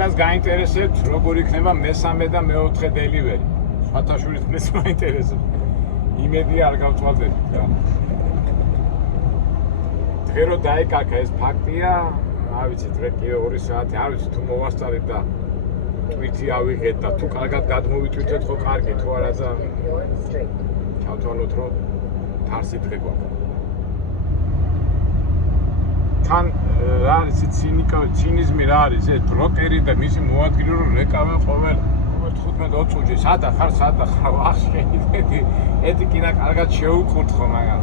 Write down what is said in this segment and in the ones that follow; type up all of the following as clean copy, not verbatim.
ყველას გაინტერესებთ როგორ იქნება მესამე და მეოთხე დელივერი. სხვათაშორის მეც მაინტერესებს. იმედი არ გავწვალდებით რა. დღე რო დაიკარგა ეს ფაქტია, არ ვიცი, დღე კი 2 საათი, არ ვიცი თუ მოვასწარეთ და ტვიტი ავიღეთ და თუ კარგად გადმოვიტვირთეთ ხო კარგი თუ არა და ჩავთვალოთ რომ თარსი დღე გვაქვს. თან რა არის ცინიზმი რა არის ეს ბროკერი და მისი მოადგილე რომ რეკავენ ყოველ 15-20 წუთში სადა ხარ ახშენიდი ეთიკინა კარგად შეუყურთ ხო მაგრამ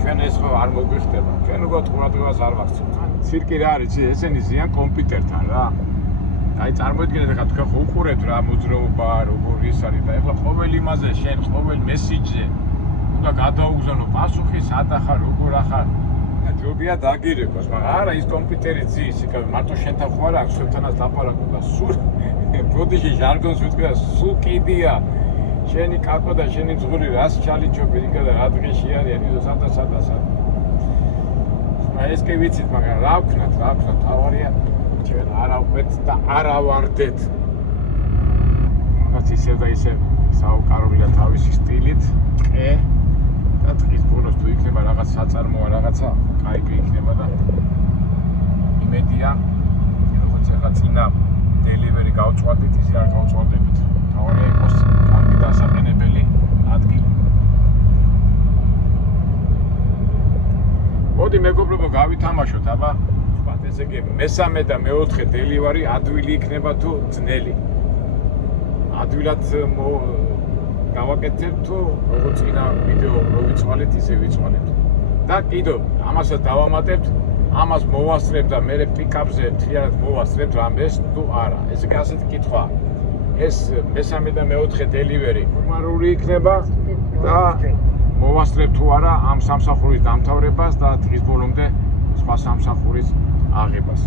ჩვენ ეს ხო არ მოგვიხდება ჩვენ უკვე ყურადღებას არ ვაქცევთ თან ცირკი რა არის ესენი ზიან კომპიუტერთან რა აი წარმოიდგინეთ ახლა თქვენ ხო უყურებთ რა მოძრაობა როგორ ის არის და ახლა ყოველ იმაზე შენ ყოველ მესიჯზე უნდა გადაუგზავნო პასუხი სადა ხარ როგორ ახარ ჯობია დაგირებას, მაგრამ არა ის კომპიუტერი ძის, იქ მარტო შენთან ხო არა აქვს შენთანაც ლაპარაკო და სულ ბოდიში ჟარგონს ვიტყვი და სულ კიდია შენი კაკო და შენი ძღური რას ჩალიჩობი იქა და რა დღეში არიან ის სადა. ეს კი ვიცით, მაგრამ რა ვქნათ, თავარია ჩვენ არა ვყვეთ და არა ვარდეთ. რაც ისევ და ისევ საუკაროვია თავისი სტილით, ყე და დღის ბოლოს თუ იქნება რაღაც საწარმოა რაღაცა, კაი იქნება და იმედია, როგორც ახლა წინა დელივერი გავწვადით, ისე არ გავწვადებით. თავარია იყოს კარგი დასაყენებელი ადგილი. მოდი მეგობრებო, გავითამაშოთ, აბა, ვთქვათ, ესე იგი, მესამე და მეოთხე დელივერი ადვილი იქნება თუ ძნელი. ადვილად გავაკეთებ თუ როგორც წინა ვიდეო მოვიცვალეთ, ისე ვიცვალეთ. და კიდევ ამასაც დავამატებთ, ამას მოვასწრებ და მე პიკაპზე მთლიანად მოვასწრებთ რამეს თუ არა. ეს კი ასეთი კითხვა. ეს მესამე და მეოთხე დელივერი ფორმალური იქნება და მოვასწრებ თუ არა ამ სამსახურის დამთავრებას და დღის ბოლომდე სხვა სამსახურის აღებას.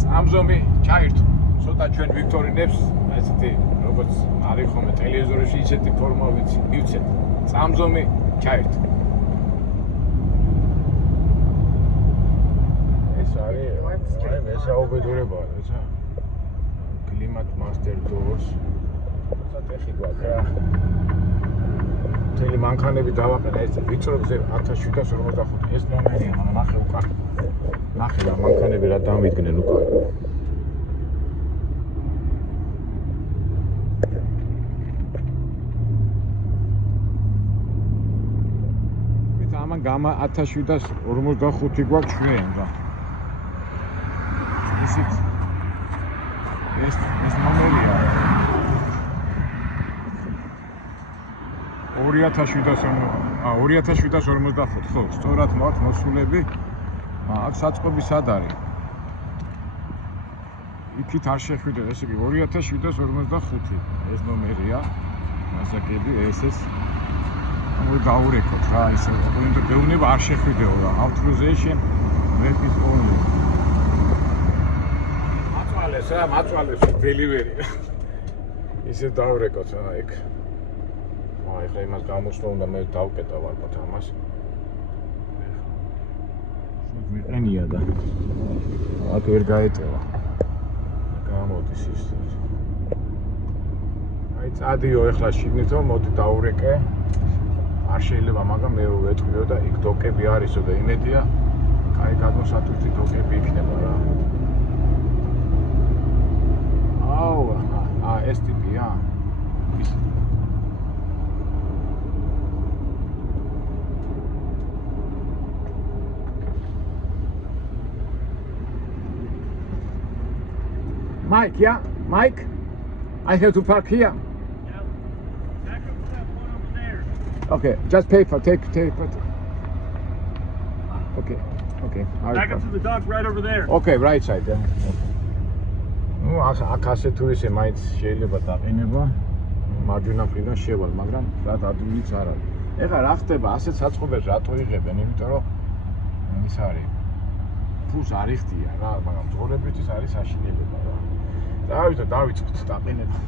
წამზომი ჩაირთო. ცოტა ჩვენ ვიქტორინებს ესეთი როგორც არის ხოლმე ტელევიზორში ისეთი ფორმა მივცეთ. წამზომი ჩაირთო. ეს არის მესაუბედურებაა, ეცა. კლიმატ მასტერ დორს. სათეხი გვაქვს რა. მთელი მანქანები დავაყენე ეს ვიწროებზე 1745 ეს ნომერია, მაგრამ ნახე უკან. ნახე რა მანქანები რა დამიდგნენ უკან. გამა 1745 გვაქვს ჩვენ რა. ისიც ეს ნომერია. 2745 ხო, სწორად მოაქვს მოსულები. აქ საწყობი სად არის? იქით არ შეხვიდე, ესე იგი 2745 ეს ნომერია. ასაკები ეს დაურეკოთ რა ისე უნდა გეუბნება არ შეხვიდეო რა authorization repeat only მაწვალეს delivery ისე დაურეკოთ რა იქ აი ხა იმას გამოსვლა უნდა მე დავკეტავ ალბათ ამას მიყენია და აქ ვერ გაეტევა გამოდის ის აი წადიო ეხლა შიგნითო მოდი დაურეკე არ შეიძლება მაგრამ მე ვეთქვიო და იქ დოკები არისო და იმედია კაი გადმოსატვირთი დოკები იქნება რა აუ ეს ტიპია ის Mike, yeah? Mike? I have to park here. Okay, just take. Okay. Back up to the dock right over there. Okay, right side. Yeah. Ну, აქ ასე თუ ისე მაინც შეიძლება დაყინება. მარჯვენა მხრიდან შევალ, მაგრამ რა დადვილიც არ არის. ეხლა რა ხდება, ასეთ საწყობებს რატო იღებენ? იმიტომ რომ ის არის. ფულს არ იხდიან რა, მაგრამ ძღოლებისთვის არის საშინელება რა. დავიწყოთ დაყინება.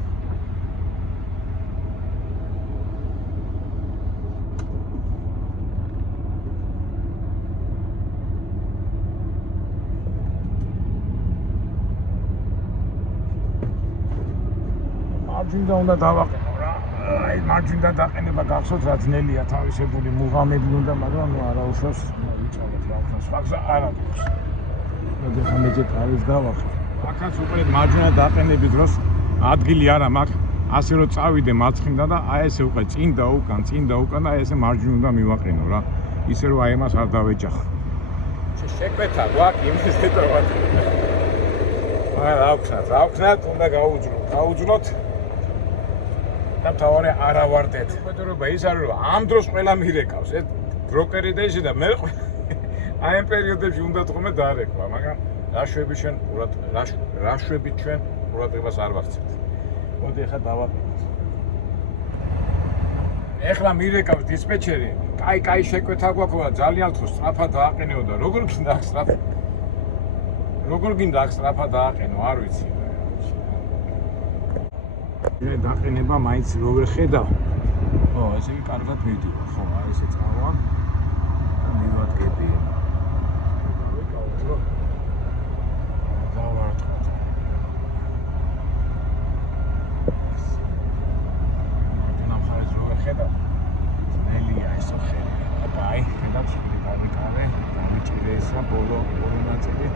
მარჯვნიდან უნდა დავაყენო რა. აი მარჯვნიდან დაყენება გახსოვთ რა ძნელია თავისებული მუღამები უნდა, მაგრამ ნუ არა უშავს ვიწავოთ რა უფრო სხვა გზა არ აქვს. მოდი ხამეჯეთ არის დავახე. აქაც უკვე მარჯვნიდან დაყენების დროს ადგილი არა მაქვს. ასე რომ წავიდე მარცხნიდან და აი ესე უკვე წინ და უკან და აი ესე მარჯვნიდან უნდა მივაყენო რა. ისე რომ აი ამას არ დავეჯახო. შეკვეთა გვაქვს იმის დეტოვად. რა ვქნათ, უნდა გაუძვნოთ. და თავარი არ ავარდეთ. მეტყობა ის არის რომ ამ დროს ყველა მირეკავს. ეს ბროკერი და ისე და მე აი ამ პერიოდებში უნდა თქო მე დაარეკვა, მაგრამ რაშვები ჩვენ ყურადღებას არ ვახცევთ. მოდი ახლა დავაყენოთ. ეხლა მირეკავს დისპეჩერი. კაი შეკვეთა გვაქვს, ძალიან თქო სწრაფად დააყენეო და როგორ გინდა აქ სწრაფად დააყენო, არ ვიცი. მე დაყენება მაინც როგორ ხედავ. ო, ესე იგი კარგად მივდივარ, ხო, აი ესე წავა. და მივადგები. დავიკავოთ რომ დავარტყოთ. ნახავთ როგორ ხედავ. ძნელია ეს ხელი. აი, ხედავ შევიდე დავიჭირე ესა ბოლო ნაწილი.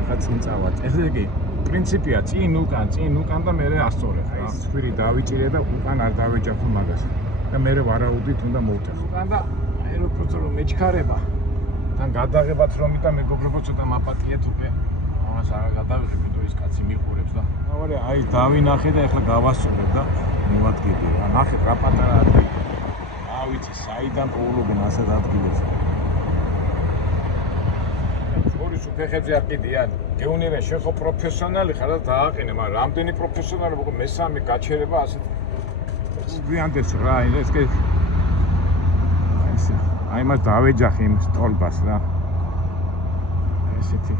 ეხლა წინ წავარ. ესე იგი პრინციპია წინ უკან და მე ასწორებ რა. სკვირი დავიჭირე და უკან არ დავეჯახო მაგას. და მე ვარაუდით უნდა მოვტეხო. უკან და აეროპორტზე რომ მეჩქარება. თან გადაღებაც რომ იტა მეგობრებო ცოტა მაპატიეთ უკვე. ამას არ გადავიღებ, იმიტომ ის კაცი მიყურებს და. თავარი აი დავინახე და ეხლა გავასწორებ და მოვადგები რა. ნახეთ რა პატარა ადგილი. რა ვიცი, საიდან პოულობენ ასეთ ადგილებზე. ფეხებზე არ კიდიან. გეუნერენ შენ ხო პროფესიონალი ხარ და დააყენე, მაგრამ რამდენი პროფესიონალი უკვე მესამე გაჩერება ასეთ გვიანდეს რა, ეს კი აი მას დავეჯახე იმ სტოლბას რა. ესეთი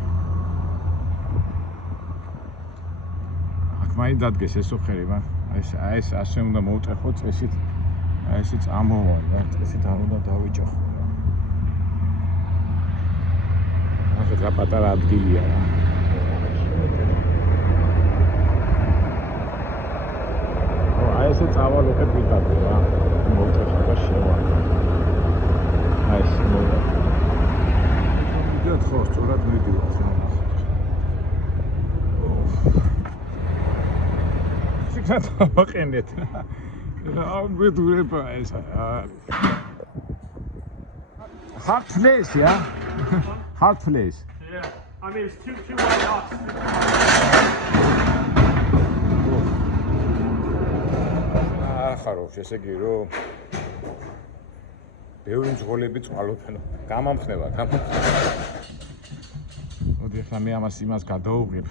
აქ მაინც დადგეს ეს ოხერი, მაგრამ აი ეს ასე უნდა მოვტეხო წესით. აი ესე წამოვა რა, წესით არ უნდა დავეჯახო. ახლა რა პატარა ადგილია რა. აი ესე წავალოხე პიკაპი რა. მოვტეხა და შევარდა. აი ეს მოვა. ვიდეო ხო სწორად მიდივარ რა. შეგნათ ვაყენეთ. რა გვედურება ეს. Hard place, yeah? Hard place. Yeah, I mean it's too wide off. ხარობს ესე იგი რომ ბევრი მძღოლები წვალობენ. გამამხნევა. მოდი ახლა მე იმას გადავუღებ.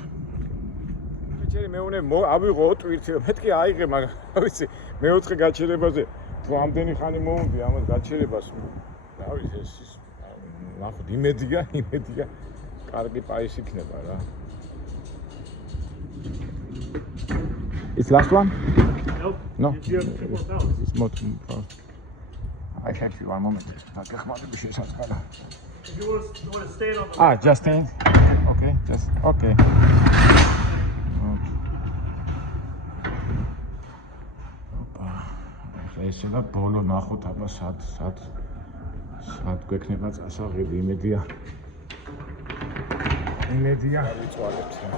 მეჩერი მეუნე ავიღო ტვირთი, მეთქი აიღე, მაგრამ ვიცი, მეოთხე გაჩერებაზე თუ ამდენი ხანი მოუნდი ამას გაჩერებას. რა ვიცი ეს ნახოთ იმედია კარგი პაისი იქნება რა. It's last one? Nope. No. You have 2 more pounds. It's more. I have you one moment. გახმარები შესაძლოა. If you want to stand on the Just stand. Okay, just okay. ესე და ბოლო ნახოთ აბა სად გვექნება წასაღები იმედია ვიწვალებთ რა.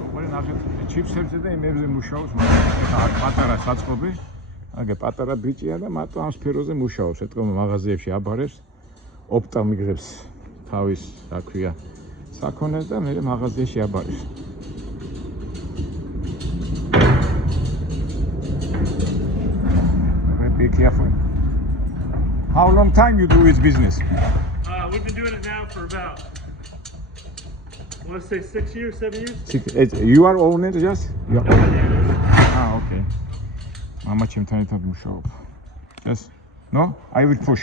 მოკლედ ნახეთ ჩიფსებზე და იმებზე მუშაობს, მაგრამ პატარა საწყობი, აგე პატარა ბიჭია და მარტო ამ სფეროზე მუშაობს. ეთქო მაღაზიებში აბარებს, ოპტა მიგრებს თავის, რა ქვია, საქონელს და მე მაღაზიაში აბარებს. Be careful. How long time you do this business? We've been doing it now for about, I want to say 6 years, 7 years. You are owner just? No, my dad is. Okay. Mama ჩემთან ერთად მუშაობ. Just no? I will push.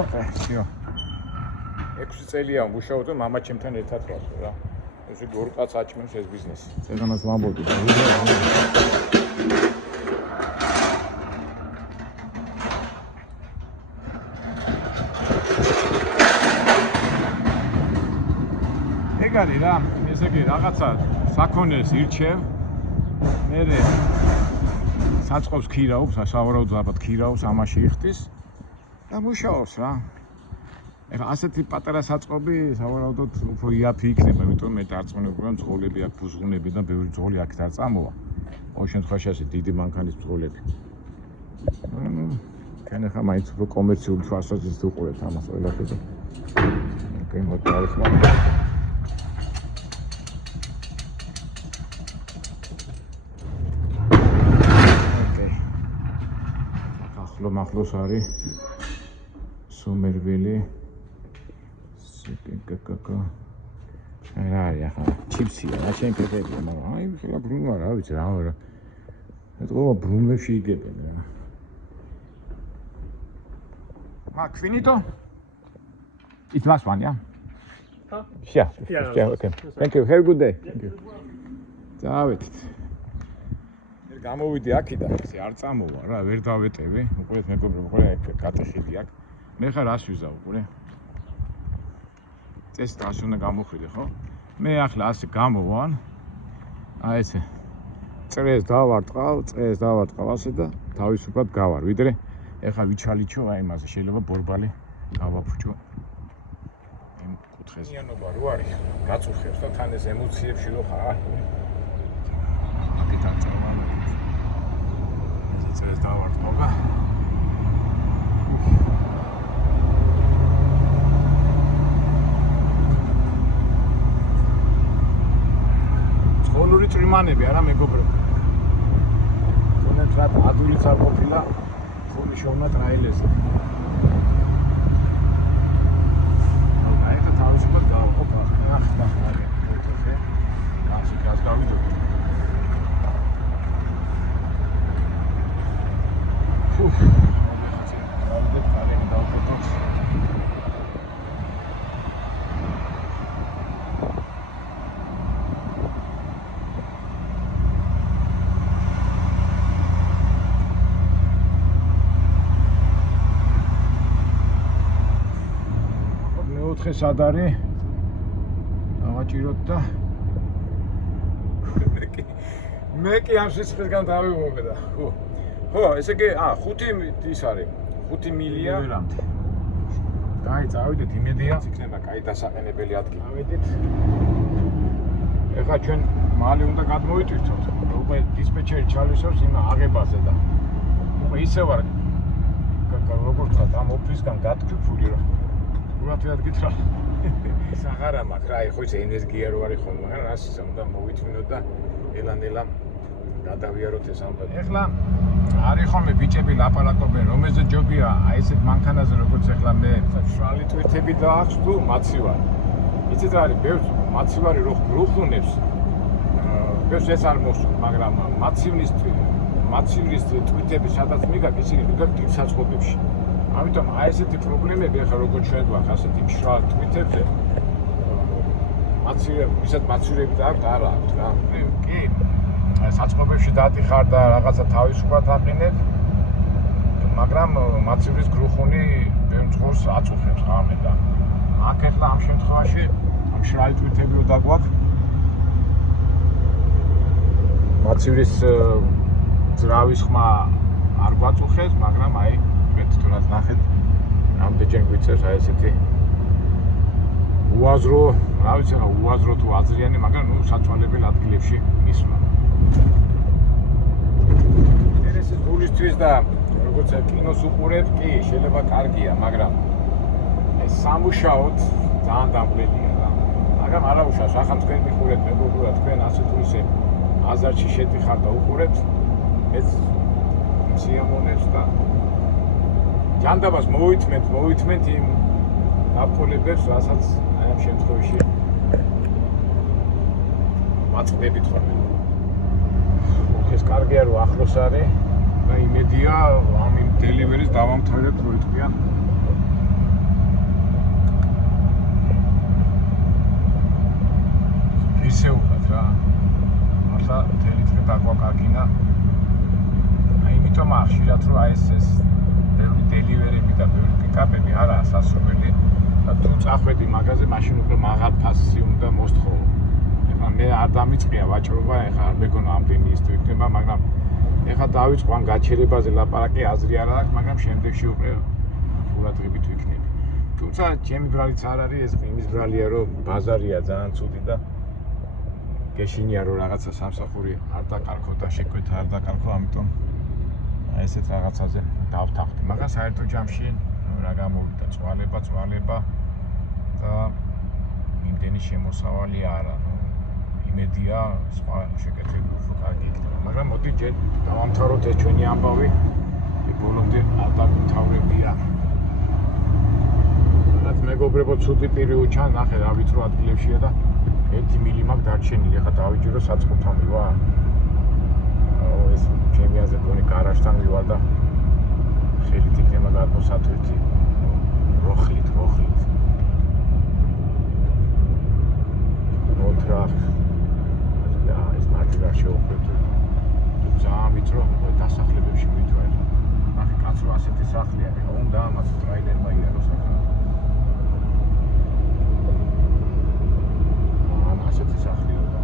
Okay, sure. 6 წელია მუშაობ და мама ჩემთან ერთად ვარ რა. ესე ორი კაც აჭმევს ეს ბიზნესი. წეგანას ვამბობდი. ეგ არის რა, ესე იგი რაღაცა საქონელს ირჩევ მერე საწყობს ქირაობს, სავარაუდოდ ალბათ ქირაობს, ამაში იხდის და მუშაობს რა. ეხლა ასეთი პატარა საწყობი სავარაუდოდ უფრო იაფი იქნება, იმიტომ მე დარწმუნებული ვარ, მძღოლები აქ ბუზღუნები და ბევრი მძღოლი აქ არ წამოვა. ყოველ შემთხვევაში ასე დიდი მანქანის მძღოლები. თან ახლა მაინც უფრო კომერციული თვალსაზრისით უყურებთ ამას ყველაფერს. ოკეი, მოდავსმა. ოკეი. ახლოს არის სომერველი. კაკაკა. რა არის ახლა? ჩიპსია, რა შენ კეთებია, მაგრამ აი ხება ბრუნვა რა ვიცი რა არა. ეთქო ბრუნვებში იგებენ რა. Finito? It's last one, yeah? Huh? Yeah. Yeah, Yeah, okay. Thank you. Have a good day. Thank you. წავედით. მე გამოვიდი აქიდან, ისე არ წამოვა რა, ვერ დავეტევი. უყურეთ მეგობრებო, ხოლე აქ გატეხილი აქ. მე ხარ ას ვიზავ, უყურე. წეს დაში უნდა გამოხვიდე, ხო? მე ახლა ასე გამოვან. აი ესე. წრეს დავარტყავ ასე და თავისუფლად გავარ, ვიდრე ეხლა ვიჩალიჩო აი იმაზე შეიძლება ბორბალი გავაფუჭო იმ კუთხეს. ნიანობა რო არის, გაწუხებს და თან ეს ემოციებში რო ხარ. აკეთან წავალი. ესე წეს დავარტყავ და წყონური წვიმანები არა მეგობრებო. თუნდაც რა ადვილი არ ყოფილა ხომი შოვნა ტრაილერზე. აი და თავისუფლად გავყოფა. ახლა არის მოიწე. ასე გას გავიდო. სად არის? დავაჭიროთ და მე კი ამ სიცხესგან დავიღობე და ხო, ესე იგი, 5 ის არის, 5 მილია. წავიდეთ იმედია, იქნება კაი დასაყენებელი ადგილი. წავიდეთ. ეხლა ჩვენ მალე უნდა გადმოვიტვირთოთ. უკვე დისპეჩერი ჩალვისავს იმ აღებაზე და უკვე ისე ვარ როგორც ვთქვათ, ამ ოფისგან გატკიფული რა. ურათვიად გითხრა. ეს აღარა მაქვს რა, ხო ისე ენერგია რო არის ხოლმე, მაგრამ ასე უნდა მოვიტვინოთ და ელანელა გადავიაროთ ეს ამბები. ეხლა არის ხოლმე ბიჭები ლაპარაკობენ, რომელზე ჯობია აი ესეთ მანქანაზე როგორც ეხლა მე შრალი ტვირთები დააქვს თუ მაცივარი. იცით რა არის, ბევრს მაცივარი რო გრუხუნებს. ბევრს ეს არ მოსწონს, მაგრამ მაცივრის ტვირთები სადაც მიგაკ ისინი მიგაკ ტიპსაწყობებში. ამიტომ აი ესეთი პრობლემები ახლა როგორც ჩვენ გვაქვს ასეთი მშრალ ტვირთებზე ვისაც მაცივრები დააქვთ არ აქვთ რა. კი, საწყობებში დადიხარ და რაღაცა თავისუფლად აყენებ, მაგრამ მაცივრის გრუხუნი ბევრ მძღოლს აწუხებს რამე და აქ ეხლა ამ შემთხვევაში მშრალი ტვირთები რო დაგვაქვს მაცივრის ძრავის ხმა არ გვაწუხებს, მაგრამ აი თუნდაც ნახეთ ამდენჯერ გვიწევს აი ესეთი უაზრო, რა ვიცი რა უაზრო თუ აზრიანი, მაგრამ ნუ საწვალებელ ადგილებში მისვლა. ინტერესი გულისთვის და როგორც კინოს უყურებ, კი, შეიძლება კარგია, მაგრამ ეს სამუშაოდ ძალიან დამღლელია რა. მაგრამ არა უშავს, ახლა თქვენ მიხურეთ მეგობრებო, თქვენ ასე თუ ისე აზარში შედიხართ და უყურებთ, ეს სიამოვნებს და ჯანდაბას მოვითმენთ იმ დაფოლებებს, რასაც აი ამ შემთხვევაში მაწყდებით ხოლმე. ეს კარგია რომ ახლოს არის და იმედია ამ დელივერის დავამთავრებთ რო იტყვიან. ისე უყურეთ რა. ახლა მთელი დღე დაგვაკარგინა. იმიტომ ახშირად რომ აი ეს ბევრი დელივერები და ბევრი პიკაპები არაა სასურველი და თუ წახვედი მაღაზიაზე, მაშინ უკვე მაღალ ფასი უნდა მოსთხოვო. ეხლა მე არ დამიწყია ვაჭრობა, ეხლა არ მეგონა ამდენი ის თუ იქნება, მაგრამ ეხლა დავიწყო ან გაჩერებაზე ლაპარაკი აზრი არ აქვს, მაგრამ შემდეგში უკვე ყურადღებით ვიქნები. თუმცა ჩემი ბრალიც არ არის, ეს იმის ბრალია, რომ ბაზარია ძალიან ცუდი და გეშინია რომ რაღაცა სამსახური არ დაკარგო და შეკვეთა არ დაკარგო, ამიტომ ესეთ რაღაცაზე დავთანხმდი. მაგრამ საერთო ჯამში რა გამოვიდა წვალება და იმდენი შემოსავალი არა. იმედია სხვა შეკეთება კარგი იქნება. მაგრამ მოდი ჯერ დავამთავროთ ეს ჩვენი ამბავი. ბოლომდე არ დაგმთავრებია. რაც მეგობრებო ცუდი პირი უჩან, ნახე რა ვიწრო ადგილებშია და 1 მილი მაქვს დარჩენილი. ახლა დავიჯერო საწყობთან ვივა. ეს ჩემი აზრით გონი გარაჟთან ვივა და ხელით იქნება გადმოსათვირთი. როხლით. მოთრახ. ეს მარტივ არ შევხვდეთ. ძალიან ვიწრო დასახლებებში ვიწრო. ნახე კაცო ასეთი სახლია. უნდა ამას ტრაილერმა იაროს ახლა. ასეთი სახლია და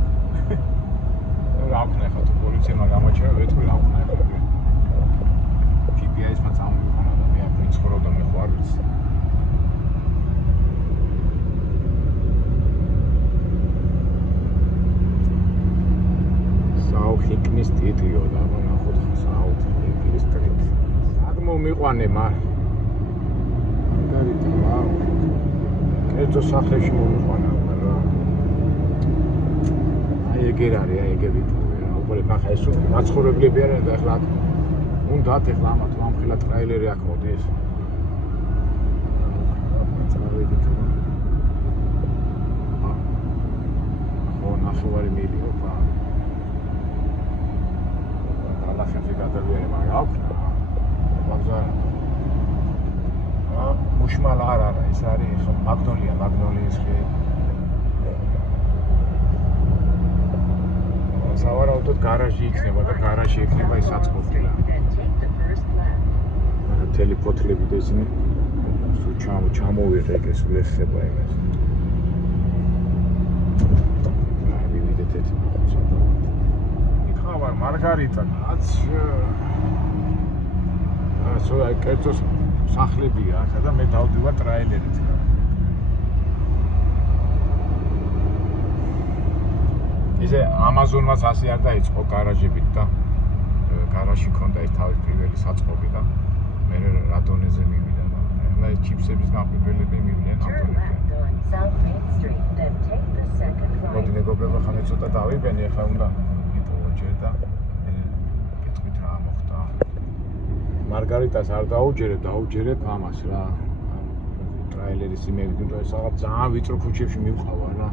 რა ვქნა ხა თუ პოლიციამ გამაჩერა ვეთქვი რა ვქნა ხა GPS-მა წამოვიყანა და მე აქ ვიცხოვრობდა მე ხო არ ვიცი საუხიკნის ტიტიო და ნახოთ საუხიკნის სტრიტ სად მომიყვანე მარ მაგარიტა ვაუ კერძო სახლებში მომიყვანა ეგერ არის, ეგ ვიტყვი რა. უბრალოდ ნახე ეს მაცხოვრებლები არიან და ახლა უნდათ ახლა ამათ ამხელა ტრაილერი აქ მოდის. წავედით. ხო, ნახევარი მილი ოპა. ალახები გადავიარე, მაგრამ აქვს. ვაგზარ. მუშმალ არ არა, ეს არის ხო მაგნოლიის ხე. სავარაუდოდ გარაჟი იქნება და გარაჟი იქნება ის საწყობი. მთელი ფოთლები და ისინი სულ ჩამოვიღე ეს ვიხება იმას. ვივიდეთ ეს ხოცა. იქავარ მარგარიტა, კაც. ასო აი კერძო სახლებია ახლა და მე დავდივარ ტრაილერით. ისე ამაზონმაც ასე არ დაიწყო გარაჟებით და გარაჟი ქონდა ეს თავის პირველი საწყობი და მე რადონეზე მივიდა და ახლა ეს ჩიპსების გამყიდველები მივიდნენ ამდენად. მოდი მეგობრებო ხან ცოტა დავიბენე ახლა უნდა იპოვო ჯერ და გეტყვით რა მოხდა. მარგარიტას არ დაუჯერებ ამას რა. ტრაილერის იმები, თუმცა ეს რაღაც ძალიან ვიწრო ქუჩებში მივყავარ რა.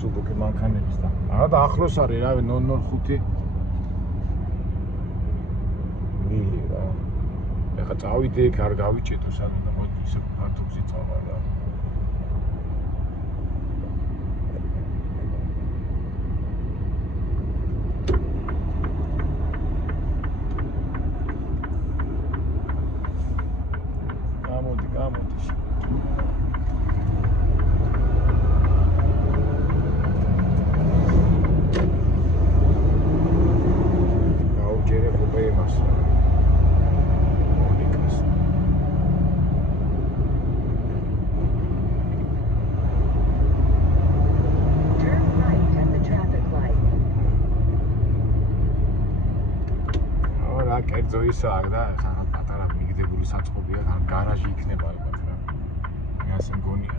სუბუქი მანქანების და არა და ახლოს არის რავი 005 მილი რა ეხა წავიდე იქ არ გავიჭედო სად და მოდი ისე ფართობზე წავა რა გამოდი კერძო ისა აქ და ხან პატარა მიგდებული საწყობია, ხან გარაჟი იქნება ალბათ რა. მე ასე მგონია.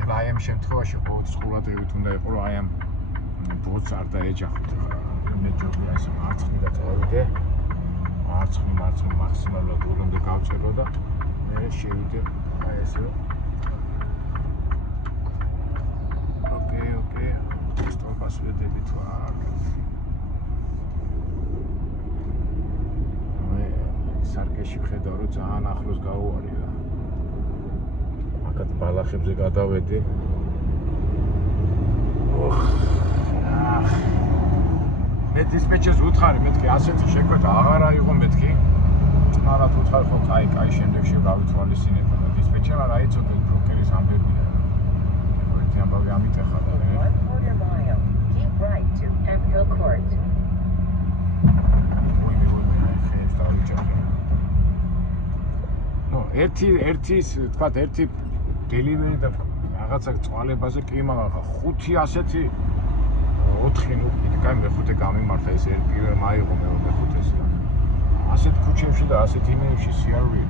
ეხლა აი ამ შემთხვევაში ყოველთვის ყურადღებით უნდა იყო, რომ აი ამ ბოც არ დაეჯახოთ ხა. მე ჯობია ეს მარცხნი და წავიდე. მარცხნი მაქსიმალურად ბოლომდე გავწერო და მე შევიდე აი ესე. ოკეი. სტოპას ვედებით ვარ. სარკეში ვხედავ რომ ძალიან ახლოს გავუვარი რა. აქაც ბალახებზე გადავედი. მე დისპეჩერს ვუთხარი, მეთქი ასეთი შეკვეთა აღარა იყო მეთქი. წნარად ვუთხარი ხო კაი შემდეგში გავითვალისწინებ და დისპეჩერმა რა იცოდა ბროკერის ამბებია. ერთი ამბავი ამით ეხლა და Court. ნო ერთი თქვათ ერთი დელივერი და რაღაცა წვალებაზე კი მაგა ხუთი ასეთი 4 ნუ კაი მეხუთე გამიმართა ეს პირველ მაიღო მეხუთეს და ასეთ ქუჩებში და ასეთ იმებში სიარული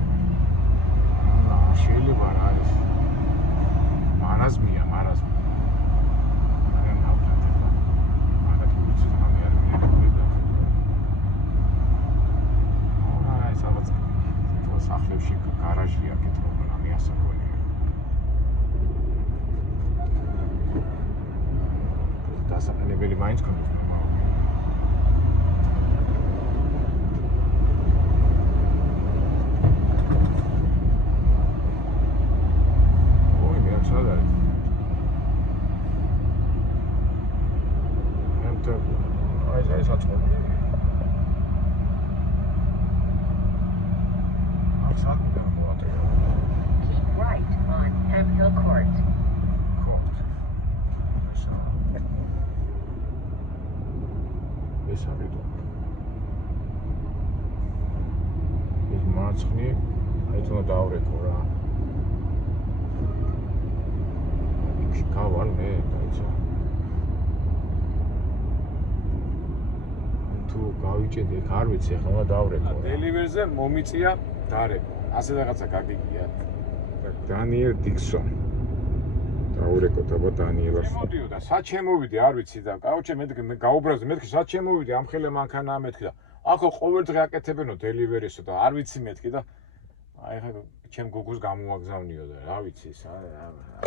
შეიძლება რა არის მარაზმია მაგრამ ნავთად ახლა მაგათი ვიცი ამი არ მიიღებდა აი სადაც თო სახლებში გარაჟია კეთილობენ ამი ასაკონია დასაყენებელი მაინც კონდეს Keep right on Hemphill Court. ეს არის ეს მარცხნი აი თუნდა დავრეკო რა იქ გავალ მე დაიცა თუ გავიჭედე იქ არ ვიცი ახლა უნდა დავრეკო დელივერზე მომიწია დარეკო ასე რაღაცა გაგიგია დანიელ დიქსონ დაურეკო და დანიელას მოდიოდა სად შემოვიდი არ ვიცი და კაუჩე მე გაუბრაზდი მეთქი სად შემოვიდი ამ ხელე მანქანაა მეთქი და ახო ყოველ დღე აკეთებენო დელივერისო და არ ვიცი მეთქი და აი ხა ჩემ გუგუს გამოვაგზავნიო და რა ვიცი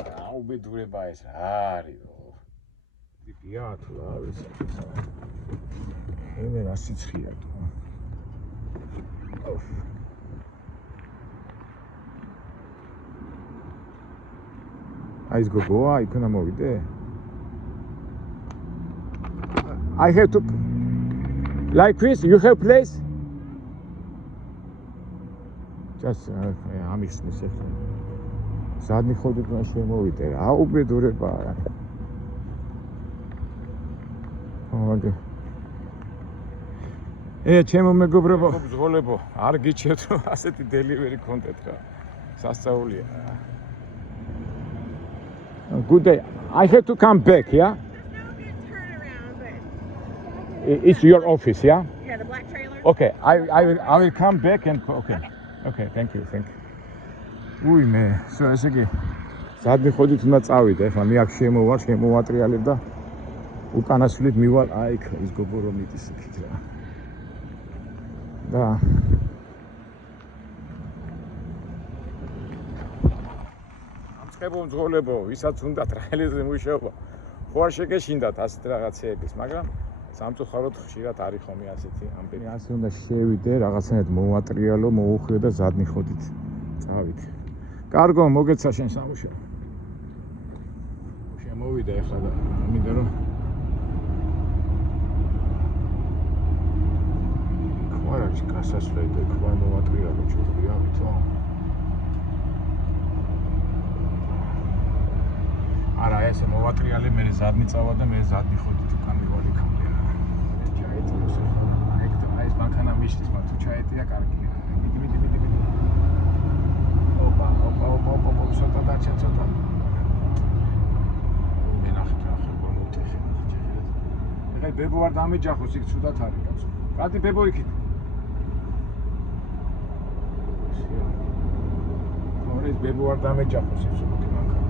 რა უბედურება ეს რა არისო ტიპია თუ რა ვიცი მე რა სიცხია თუ Ice go, I couldn't move it. I have to, like Chris, you have place? Just, I'm expensive. Sadly, hold it, not move it. How be do it by? Okay. ჩემო მეგობრებო, ზღოლებო, არ გიჩვენოთ რომ ასეთი დელივერი კონტენტ რა. სასწაულია. Good day. I have to come back, yeah? No, we can turn around, but It's your office, yeah? yeah, the black trailer. Okay, I will come back and okay, thank you. Ui მე, ესე იგი სადმე ხოდით უნდა წავიდე, ახლა მე აქ შემოვატრიალებ და უკანასვლით მივალ აი ის გოგო რომ იტის იქით რა. და ამწყებო მძღოლებო, ვისაც უნდათ რაელზე მუშაობა, ხო არ შეგეშინდათ ასეთ რაღაცეების, მაგრამ სამწუხაროდ ხშირად არის ხომი ასეთი ამპერი ასე უნდა შევიდე, რაღაცნაირად მოვატრიალო, მოუხვიო და ზადნი ხოდით წავიდე. კარგო, მოგეცა შენ სამუშაო. შემოვიდე ახლა და მინდა რომ ხوارაჩი გასასვლელი და ხوار მოვატრიალო ჩუქია ვითო. არა ესე მოვატრიალე მე ზადნი წავა და მე ზადნი ხოდით უკან მივალი ქამდე რა. ჩაეწოს ახლა ეს მანქანა მიშლის მაგრამ თუ ჩაეტია კარგია. მიდი. Opa, ცოტა დაჩა ცოტა. მე ნახეთ რა ხომ მოვთეხე. ეხლა ბებო არ დამეჯახოს იქ ცუდად არის კაცო. გადი ბებო იქით. ეს ბებო არ დამეჯახოს ეს უკი მანქანა.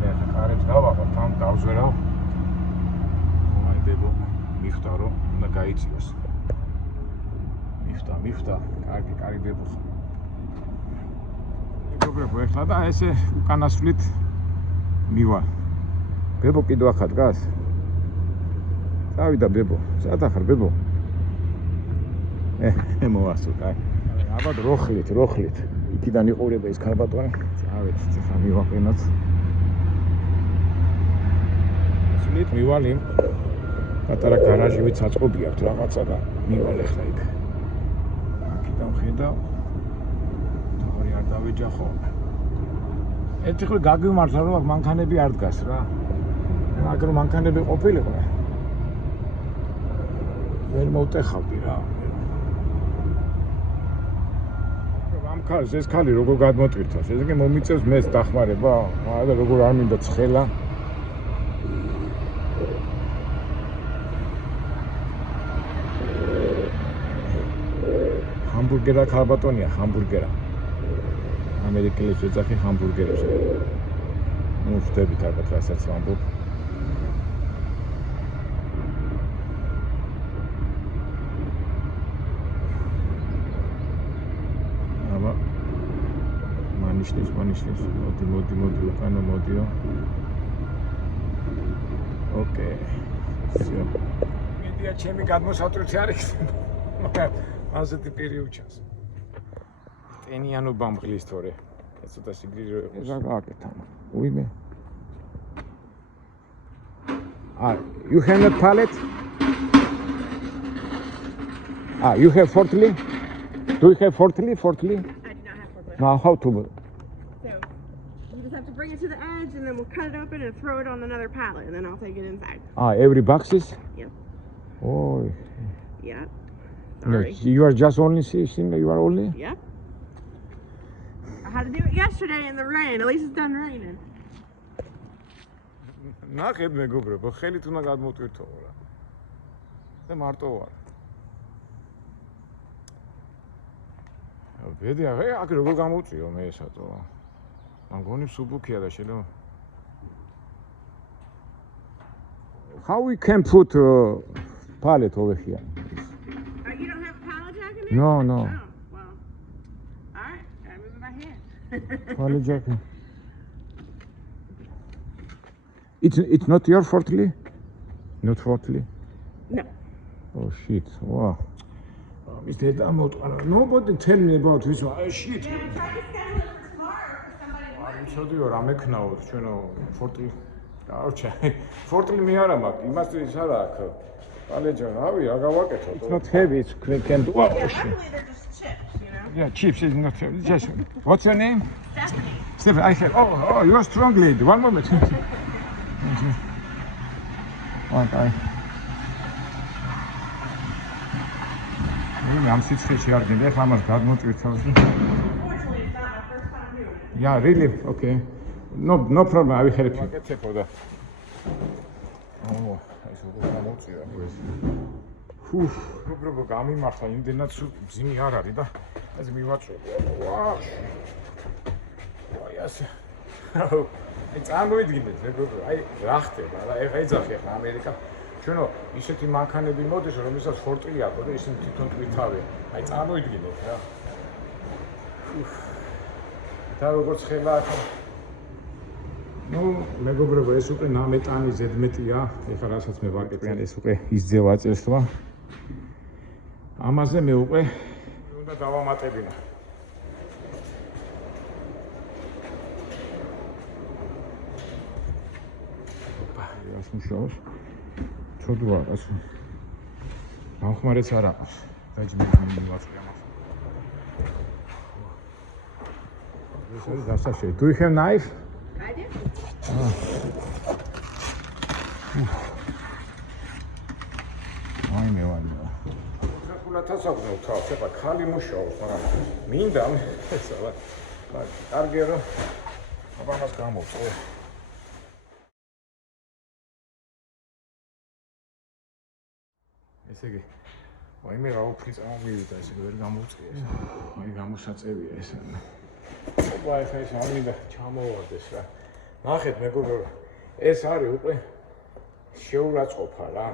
მე ახლა კარებს გავაღებ, თან დავზვერავ. აი ბებო მიხვდა რომ უნდა გაიწიოს. მიფთა, კარგი ბებო ხარ. მეგობრებო, ეხლა და ესე უკანასვლით მივა. ბებო კიდევ ახლა დგას? წავიდა ბებო. სად ახარ ბებო? მოვასწრო, კაი. ალბათ როხლით. იქიდან იყურება ის ქარბატონი. წავედი, ხა მივაყენოთ. სულით მივალ იმ პატარა გარაჟივით საწყობი აქვს რაღაცა და მივალ ეხლა იქ. ხედავ თორე არ დავეჯახო ერთი ხრი გაგვიმართა რომ მანქანები არ დგას რა აგრო მანქანები ყოფილიყო. ვერ მოვტეხავდი რა. ამ ქალს ეს ქალი როგორ გადმოტვირთავს? ეს იგი მომიწევს მეც დახმარება, მაგრამ როგორ არ მინდა ცხელა. ჰამბურგერა ქალბატონია, ჰამბურგერა. ამერიკელებს ეძახი ჰამბურგერებს. ნუ ვხვდებით ალბათ რასაც ვამბობ. აბა მანიშნის, მოდი, უკანო მოდიო. ოკეი. всё. მედია ჩემი გადმოსაწყვეტი არ იქნება. ასეთი პირი უჩანს. ტენიანობა მღლის თორე. ცოტა სიგრიჟო იყოს. რა გააკეთა? უიმე. You have a pallet? You have forklift? Do you have forklift? I do not have forklift. Now how to? So you just have to bring it to the edge, and then we'll cut it open and throw it on another pallet, and then I'll take it inside. Every boxes? Yep. Oh. Yep. No, Sorry. you are just only seeing. You are only. Yep. I had to do it yesterday in the rain. At least it's done raining. ნახეთ მეგობრებო, ხელით უნდა გადმოტვირთო რა. და მარტო ვარ. ბედია, აქ როგორ გამოწვიო მე ესატო. მან გონი სუბუქია და შეიძლება. How we can put pallet over here? You don't have a pallet jack in there? No. Oh, well. Alright, gotta move it by hand. Pallet jack. It's not your forklift? Not forklift? No. Oh shit. Wow. Mr. Damot, nobody tell me about this one. Oh shit. Yeah, I tried to schedule it for tomorrow for somebody. I'm sorry, you're a mechanic. You know, forklift. Forklift me არა მაქვს. იმას ის არა აქვს. ალეჯა, რავი, რა გავაკეთო? It's not heavy. It's can do. Oh Yeah, shit. luckily they're just chips, you know? Yeah, chips is not heavy. Just. What's your name? Stephanie. Stephen, I said, oh, you're a strong lady. One moment. Okay. I'm სიცხეში არ გინდა, ახლა ამას გადმოტვირთავს. Unfortunately, it's not my first time doing it. Yeah, really? Okay. No problem. I will help you. გაკეთებოდა. ეს როგორ გამოწია ეს. უბრალოდ გამიმართა, იმდენად სულ მძიმე არ არის და ეს მივაწვევი. ვაუ. აი ასე. აი წარმოიდგინეთ, მეგობრებო, აი რა ხდება რა, ეხა ეძახი ახლა ამერიკა. ჩვენო ისეთი მანქანები მოდის, რომელსაც ფორტლი აქვს და ისინი თვითონ ტვირთავენ. აი წარმოიდგინეთ რა. და როგორც ხება ახლა. ნუ მეგობრებო, ეს უკვე ნამეტანი ზედმეტია, ეხლა რასაც მე ვაკეთებ, ეს უკვე ისძევა წესვა. ამაზე მე უკვე უნდა დავამატებინა. ეს მუშაობს. ჩოდვა ეს. გამხმარეც არ აქვს. დაიჯმენი მივაწყე ამას. ეს არის დასაშე. Do you have knife? I do. აი მე ვარ. ხულათაც აქვს თავს, ეხლა ხალი მუშაობს, მაგრამ მინდა ესა რა. კარგია რომ აბამას გამოვწე. ესე იგი, ვაიმე რა უფრი წამოვიდა, ესე ვერ გამოვწიეს. აი გამოსაწევია ეს. ოპა, ეხლა ეს არ მინდა ჩამოვარდეს რა. ნახეთ მეგობრებო, ეს არის უკვე შეურაცხყოფა რა.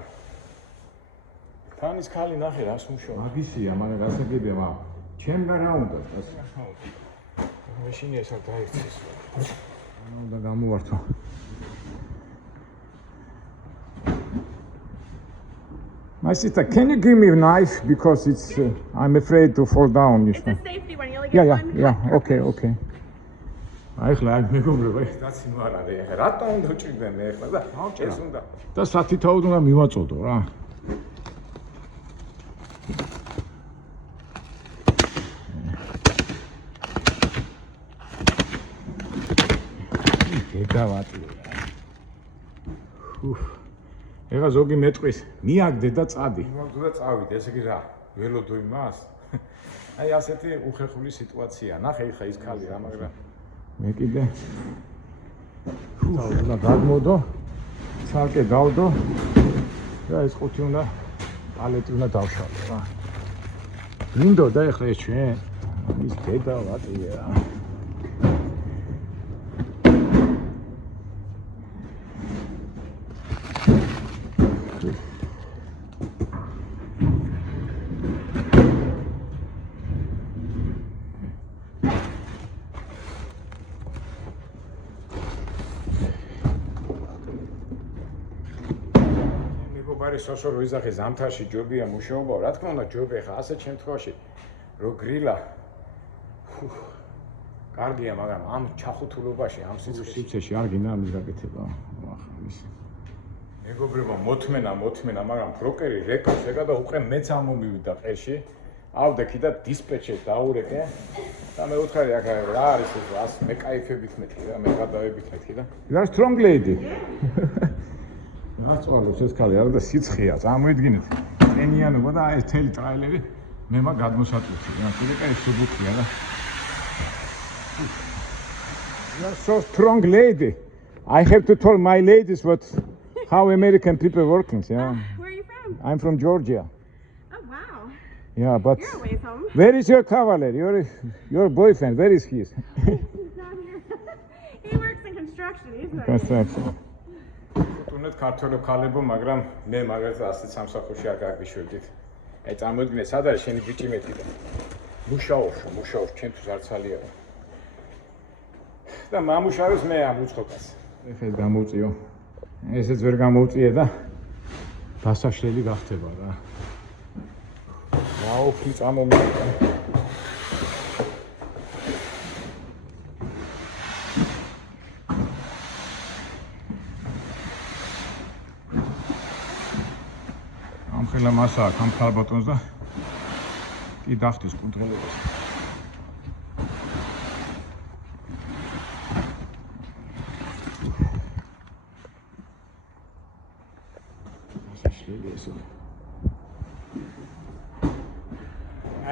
თანის ქალი ნახე რას მუშაობს. მაგისია, მაგრამ გასაგებია, მაგრამ ჩემგან რა უნდა ეს? მაშინ ეს არ დაიქცეს. უნდა გამოვართო. My sister, can you give me a knife because it's I'm afraid to fall down. It's a safety one. You only get one. Yeah. Okay. აი ხლა მეგობრებო, დაცინო არ არის. ეხლა რატომ უნდა უჭირდე მე ეხლა და ეს უნდა. და სათითაოდ უნდა მივაწოდო რა. ეგავატი. ეხლა ზოგი მეტყვის მიაგდე და წადი. მოგდო და წავიდე, ესე იგი რა, ველოდო იმას. აი ასეთი უხერხული სიტუაცია. ნახე ეხლა ის ქალი რა, მაგრამ მე კიდე უნდა გადმოდო, ცალკე გავდო და ეს ყუთი უნდა პალეტი უნდა დავშალო რა. მინდოდა ეხლა ეს ჩვენ ის დედა ვატია. სოსო როიზახე ზამთარში ჯობია მუშაობა, რა თქმა უნდა ჯობია ხა ასეთ შემთხვევაში რო გრილა კარგია, მაგრამ ამ ჩახუთულობაში, ამ სიცხეში არ გინდა ამის გაკეთება. ახლა ის მეგობრებო, მოთმენა, მაგრამ ბროკერი რეკავს ეკა და უკვე მეც ამომივიდა ყელში. ავდექი და დისპეჩერს დაურეკე და მე ვუთხარი აქ რა არის ეს, მე кайფებით მეთქი რა, მე გადავებით მეთქი და You are strong lady. ნაცვალებს ეს ქალი არა და სიცხეა, წარმოიდგინეთ. ენიანობა და აი ეს თელი ტრაილერი მე მაგ გადმოსაწყვეტი. რა შეიძლება ეს სუბუქია რა. You are so strong lady. I have to tell my ladies how American people working, yeah. Where are you from? I'm from Georgia. Oh, wow. Yeah, but You're a ways home. where is your cavalier? Your boyfriend, where is he? He's not here. He works in construction. He's not here. Construction. თუნდაც ქართველო ქალებო, მაგრამ მე მაგათ ასეთ სამსახურში არ გაგიშვებდით. აი წარმოიდგინე, სად არის შენი ბიჭი მეთქი და მუშაობს, ჩემთვის არ ცალია. და მამუშავებს მე ამ უცხოკას. ეხლა ეს გამოუწიო. ესეც ვერ გამოუწიე და დასაშლელი გახდება რა. ვაუფლი წამომიდა. ხელა მასა აქ ამ ქალბატონს და კი დახტის კუნთელებას.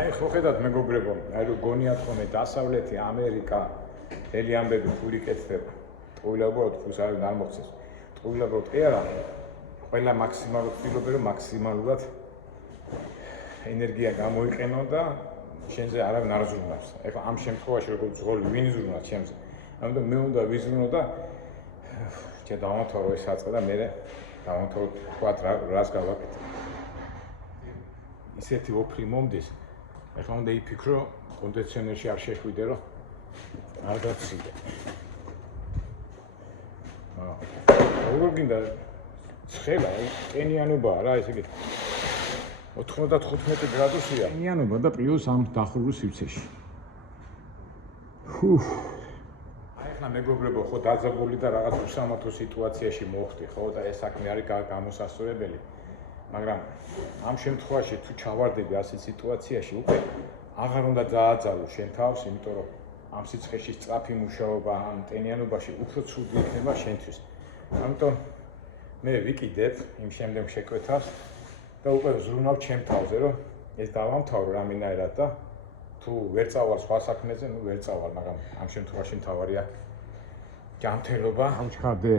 აი ხო ხედავთ მეგობრებო, აი რო გონიათ ხოლმე დასავლეთი ამერიკა, მთელი ამბები ფული კეთდება. ტყუილაბროდ ფულს არ მოხდეს. ტყუილაბროდ კი არა. ყველა მაქსიმალურად ვფიქრობ, რომ მაქსიმალურად ენერგია გამოიყენო და შენზე არავინ არ ზრუნავს. ეხლა ამ შემთხვევაში როგორც ზღოლი ვინ ზრუნავს ჩემზე. ამიტომ მე უნდა ვიზრუნო და ჩა დავამთავრო ეს საწყე და მე დავამთავრო თქვა რას გავაკეთე. ისეთი ოფრი მომდის. ეხლა უნდა იფიქრო, კონდიციონერში არ შეხვიდე, რომ არ გაცილე. როგორ გინდა ცხელა, ენიანობაა რა, ესე იგი 95 გრადუსია. ენიანობა და პლუს ამ დახურულ სივრცეში. აი ხა მეგობრებო, ხო დაძაბული და რაღაც უსამართლო სიტუაციაში მოხდი, ხო და ეს საქმე არის გამოსასწორებელი. მაგრამ ამ შემთხვევაში თუ ჩავარდები ასეთ სიტუაციაში, უკვე აღარ უნდა დააძალო შენ თავს, იმიტომ რომ ამ სიცხეში სწრაფი მუშაობა, ამ ტენიანობაში უფრო ცუდი იქნება შენთვის. ამიტომ მე ვიკიდებ იმ შემდგომ შეკვეთას და უკვე ვზრუნავ ჩემ თავზე, რომ ეს დავამთავრო რამენაირად და თუ ვერ წავალ სხვა საქმეზე, ნუ ვერ წავალ, მაგრამ ამ შემთხვევაში მთავარია ჯანმრთელობა. ამჩხარდე,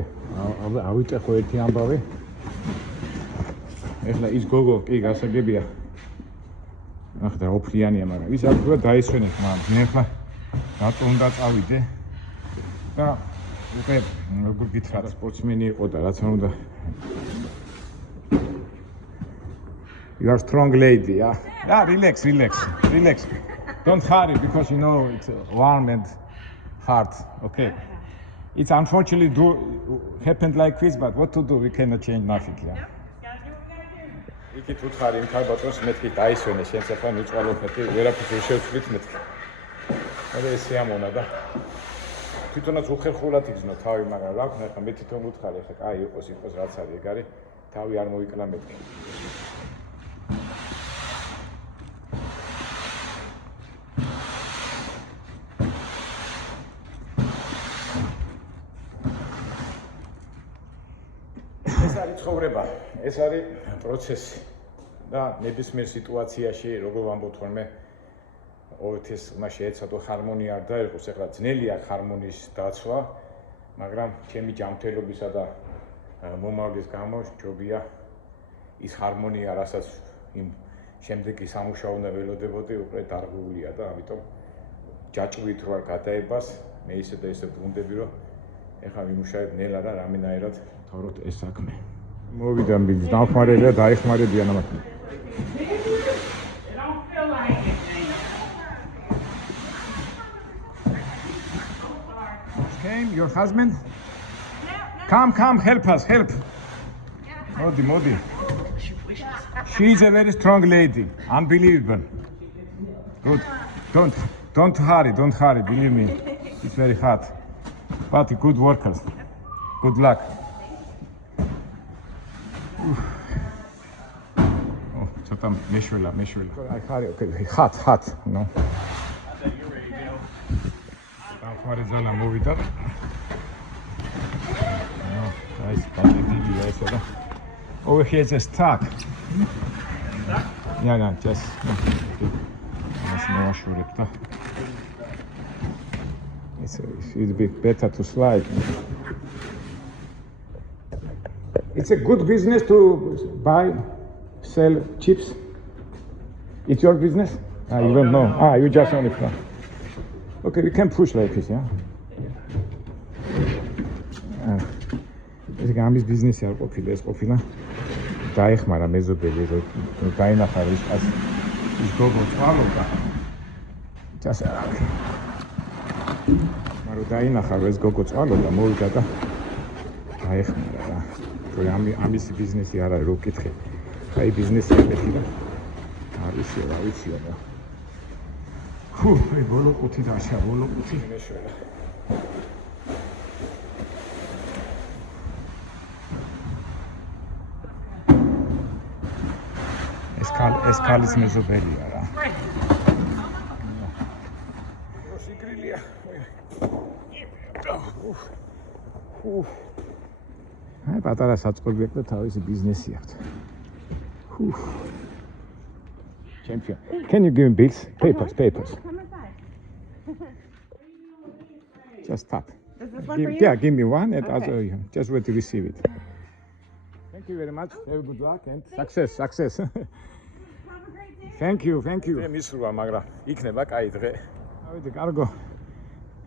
ავიტეხო ერთი ამბავი. ეხლა ის გოგო კი გასაგებია. ახლა ოფლიანია, მაგრამ ის აქ დაისვენებს მაგრამ მე ახლა რატო უნდა წავიდე და უკვე როგორ გითხრათ სპორტსმენი იყო და რაც უნდა You are strong lady, yeah. Yeah, relax. Don't hurry because you know it's warm and hard. Okay. It's unfortunately happened like this, but what to do? We cannot change nothing, yeah. იქით უთხარი იმ ქალბატონს მეთქი დაისვენე შენს ახლა მიწვალო მეთქი ვერაფერს ვერ შევცვლით მეთქი. მე ესე ამონა და თვითონაც უხერხულად იგზნო თავი, მაგრამ რა ვქნა ახლა მე თვითონ უთხარი ახლა კაი იყოს რაც არის ეგ არის თავი არ მოიკლა მეთქი. არის ცხოვრება, ეს არის პროცესი და ნებისმიერ სიტუაციაში, როგორ ვამბობ თორმე, ყოველთვის უნდა შეეცადო ჰარმონია არ დაიყოს, ეხლა ძნელია ჰარმონიის დაცვა, მაგრამ ჩემი ჯანმრთელობისა და მომავლის გამო ჯობია ის ჰარმონია, რასაც იმ შემდეგი სამუშაო უნდა ველოდებოდი, უკვე დარღვეულია და ამიტომ ჯაჭვით რო არ გადაებას, მე ისე და ისე ბრუნდები, რომ ეხლა ვიმუშავებ ნელა და რამენაირად თავროთ ეს საქმე. მოვიდა მბიძ, დამხმარებია, დაიხმარებიან ამათ. Came your husband? Come, help us, help. Modi. She is a very strong lady, unbelievable. Good. Don't hurry, believe me. It's very hard. But good workers. Good luck. Oh, ცოტა მეშველა. Okay, hot, no. Დამხმარე ძალა მოვიდა. No, guys, პატიტილია ესა და over here is a stuck. Yeah, just. Let's moashurib da. It'd be better to slide. It's a good business to buy, sell chips. It's your business? You don't know. You just only from. Okay, we can push like this, yeah? It's a business here. Let's go. დაეხმარა მეზობელი რომ დაინახა ის გოგო წვალობდა just around მაგრამ დაინახა რომ ეს გოგო წვალობდა მოვიდა და დაეხმარა რა რომ ამის ბიზნესი არ არის რო ვკითხე აი ბიზნესი მეტი და არისია რა ვიცია და აი ბოლო ყუთი დაშა ბოლო ყუთი მეშველა ეს ქალის მეზობელია რა. შიგრილია. აი პატარა საწყობი აქვს და თავისი ბიზნესი აქვს. Champion. Can you give me bills? Papers. Come inside. Just tap. Is this one for you? Yeah, give me one and Okay. just wait to receive it. Thank you very much. Have good luck and success. Have a great day. Thank you. მისურვა, მაგრამ იქნება კაი დღე. ავიდე, კარგო.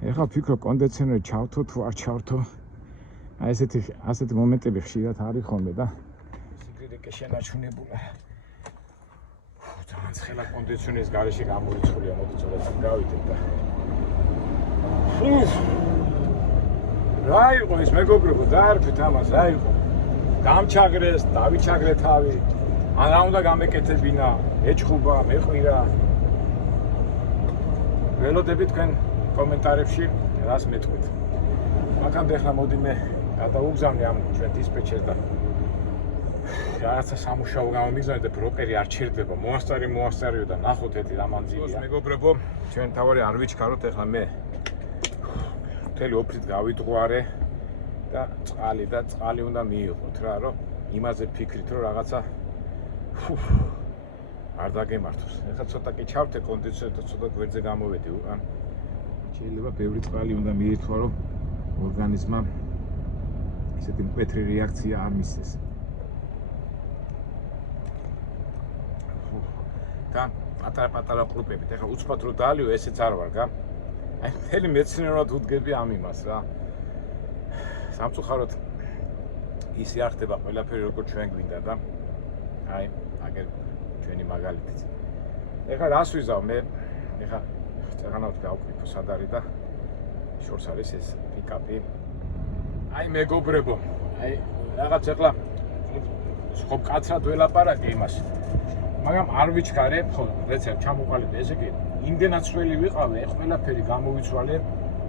ეხლა ვფიქრობ კონდიციონერი ჩავთო თუ არ ჩავთო. აი ასეთი მომენტები ხშირად არის ხოლმე და სიგრილიკე შენარჩუნებულა. ძალიან ცხელა კონდიციონერის გარეშე გამორიცხულია, მოდი ცოტა გავიდეთ და. რა იყო ეს მეგობრებო, დაარქვით ამას, რა იყო? გამჩაგრეს, დავიჩაგრე თავი. ან რა უნდა გამეკეთებინა, ეჭხუბა, მეყვირა. ველოდები თქვენ კომენტარებში რას მეტყვით. მაგან ახლა მოდი მე გადავუგზავნე ამ ჩვენ დისპეჩერს და რაღაცა სამუშაო გამომიგზავნე და ბროკერი არ ჩერდება. მოასწარიო და ნახოთ ერთი რამანძილია. მეგობრებო, ჩვენ თავარი არ ვიჩქაროთ, ახლა მე მთელი ოფისით გავიტყვარე და წყალი უნდა მიიღოთ რა, რომ იმაზე ფიქრით, რომ რაღაცა არ დაგემართოს. ეხლა ცოტა კი ჩავთე კონდიციონერს და ცოტა გვერდზე გამოვედი უკან. შეიძლება ბევრი წყალი უნდა მიირთვა, რომ ორგანიზმმა ესეთი მკვეთრი რეაქცია არ მისცეს. და პატარა ყრუპებით, ეხლა უცბად რო დაალიო, ესეც არ ვარ, გა? აი, მთელი მეცნიერულად უდგები ამ იმას რა. სამწუხაროდ ისე არ ხდება ყველაფერი როგორც ჩვენ გვინდა და აი, აგერ ჩვენი მაგალითიც. ეხლა რას ვიზავ მე? ეხლა წაღანავთ გავყიფო სად არის და შორს არის ეს პიკაპი. აი მეგობრებო, აი რაღაც ეხლა ხო კაცრად ველაპარაკე იმას. მაგრამ არ ვიჩქარე, ხო, რეცეპტ ჩამოყალიბე, ესე იგი, იმდენად სველი ვიყავე, ყველაფერი გამოვიცვალე,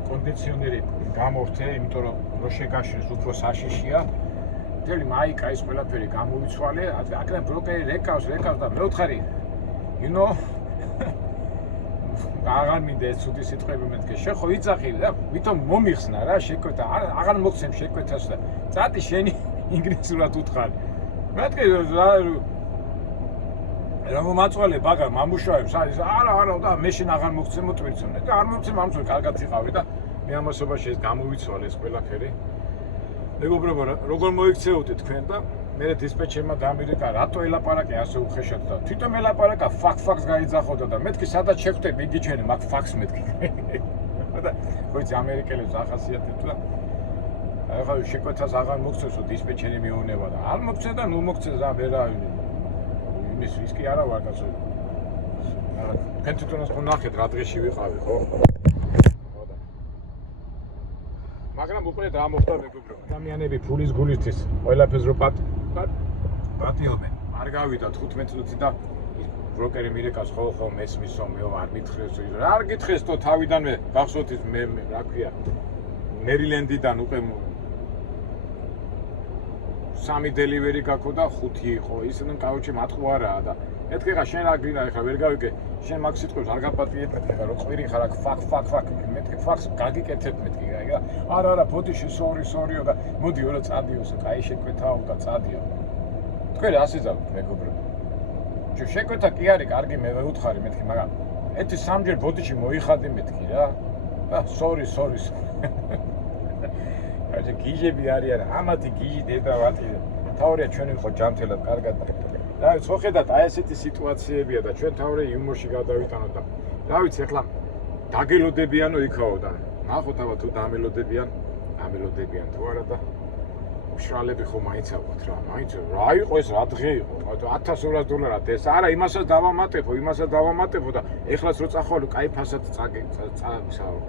კონდიციონერი გამოვთე, იმიტომ რომ შეგაშინეს უფრო საშიშია. მთელი მაიკა ის ყველაფერი გამოვიცვალე, აქედან ბროკერი რეკავს და მეოთხარი, აღარ მინდა ეს ცუდი სიტყვები მეთქე, შე ხო იცახილი და ვითომ მომიხსნა რა შეკვეთა, აღარ მოგცემ შეკვეთას და წადი შენი ინგლისურად უთხარი. მეთქი რა მომაწვალე ბაგა მამუშავებს არის არა და მე შენ აღარ მოგცემო ტვირთსონე და არ მომცემ ამწოლ კარგად იყავი და მე ამასობაში ეს გამოვიცვალე ეს ყველაფერი მეგობრებო როგორ მოიქცეოდე თქვენ და მე დისპეჩერმა დამირეკა რატო ელაპარაკე ასე უხეშად და თვითონ ელაპარაკა ფაქს გაიძახოდა და მეთქი სადაც შეხვდები იგი ჩვენი მაგ ფაქს მეთქი და ხოიც ამერიკელებს ახასიათებთ და ახლა შეკვეთას აღარ მოგცემსო დისპეჩერი მეუნება და არ მოგცე და ნუ მოგცეს რა ვერა ის კი არა ვარ კაცო. თქვენ თვითონაც ხო ნახეთ რა დღეში ვიყავი, ხო? მაგრამ უკვე რა მოხდა მეგობრებო. ადამიანები ფულის გულისთვის ყველაფერს რო პატიობენ. არ გავიდა 15 წუთი და ბროკერი მირეკას ხო მესმისო მეო არ მითხრეს რა არ გითხრეს თო თავიდანვე გახსოვთ ის მე რა ქვია მერილენდიდან უკვე 3 დელივერი გაქო და 5 იყო ისინი კაუჩი მათყუ არაა და მეთქი ხა შენ რა გინდა ხა ვერ გავიგე შენ მაგ სიტყვებს არ გაპატიებ მეთქი ხა რო ყვირი ხარ აქ ფაქ მეთქი ფაქს გაგიკეთებ მეთქი არა ბოდიში სორიო და მოდი ორა წადიოსო კაი შეკვეთაო და წადიო თქვენ ასე ზავთ მეგობრებო ჯო შეკვეთა კი არის კარგი მე ვეუთხარი მეთქი მაგრამ ეთი სამჯერ ბოდიში მოიხადი მეთქი რა და სორი აი გიჟები არიან ამათი გიჟი დედა ვატი თავრია ჩვენ ვიყო ჯანმრთელად კარგად რა ვიცი ხო ხედავთ აი ესეთი სიტუაციებია და ჩვენ თავრე იუმორში გადავიტანოთ და რა ვიცი ახლა დაგელოდებიანო იქაო და ნახოთ აბა თუ დამელოდებიან თუ არა და უშრალები ხო მაინც აღვთ რა მაინც რა იყო ეს რა დღე იყო $1200 ეს არა იმასაც დავამატებო და ეხლაც რო წახვალო კაი ფასად